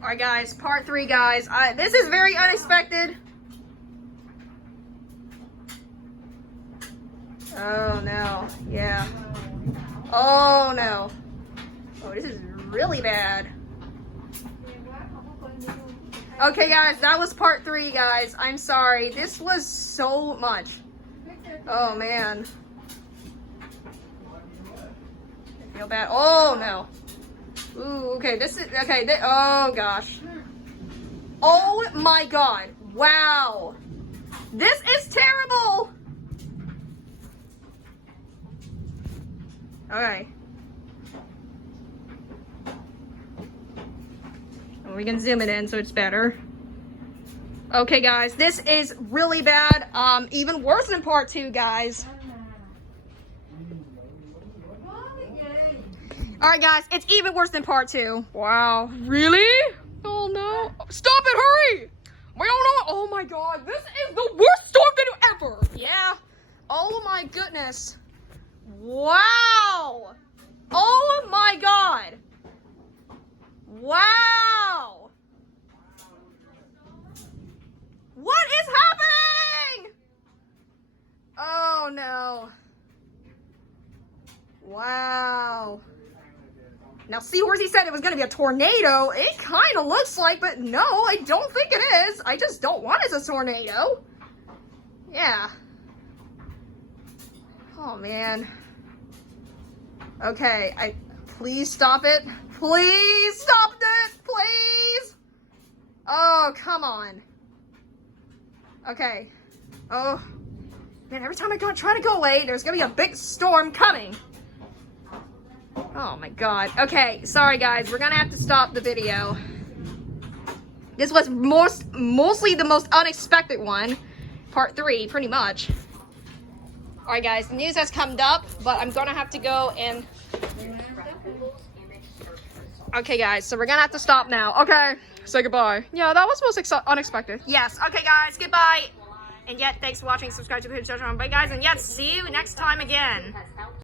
Alright guys, part 3 guys. This is very unexpected. Oh no, yeah. Oh no. Oh, this is really bad. Okay guys, that was part 3 guys. I'm sorry. This was so much. Oh man. I feel bad. Oh no. Ooh, okay, this is, okay, oh gosh. Oh my god. Wow. This is terrible. Okay. We can zoom it in so it's better. Okay guys, this is really bad. Even worse than part 2 guys. Alright guys, it's even worse than part 2. Wow. Really? Oh no. Stop it, hurry! Oh my god, this is the worst storm video ever! Yeah. Oh my goodness. Wow. Oh my god. Wow. What is happening? Oh no. Wow. Now Seahorsey said it was going to be a tornado. It kind of looks like, but no, I don't think it is. I just don't want it as a tornado. Yeah. Oh man. Okay, please stop it. Please stop it, please. Oh, come on. Okay. Oh, man, every time I try to go away, there's going to be a big storm coming. Oh my god. Okay, sorry guys, we're gonna have to stop the video. This was mostly the most unexpected one. Part 3, pretty much. Alright guys, the news has come up, but I'm gonna have to go and... Okay guys, so we're gonna have to stop now. Okay, say goodbye. Yeah, that was most unexpected. Yes, okay guys, goodbye. And yet, thanks for watching. Subscribe to the channel. Bye guys, and yet, see you next time again.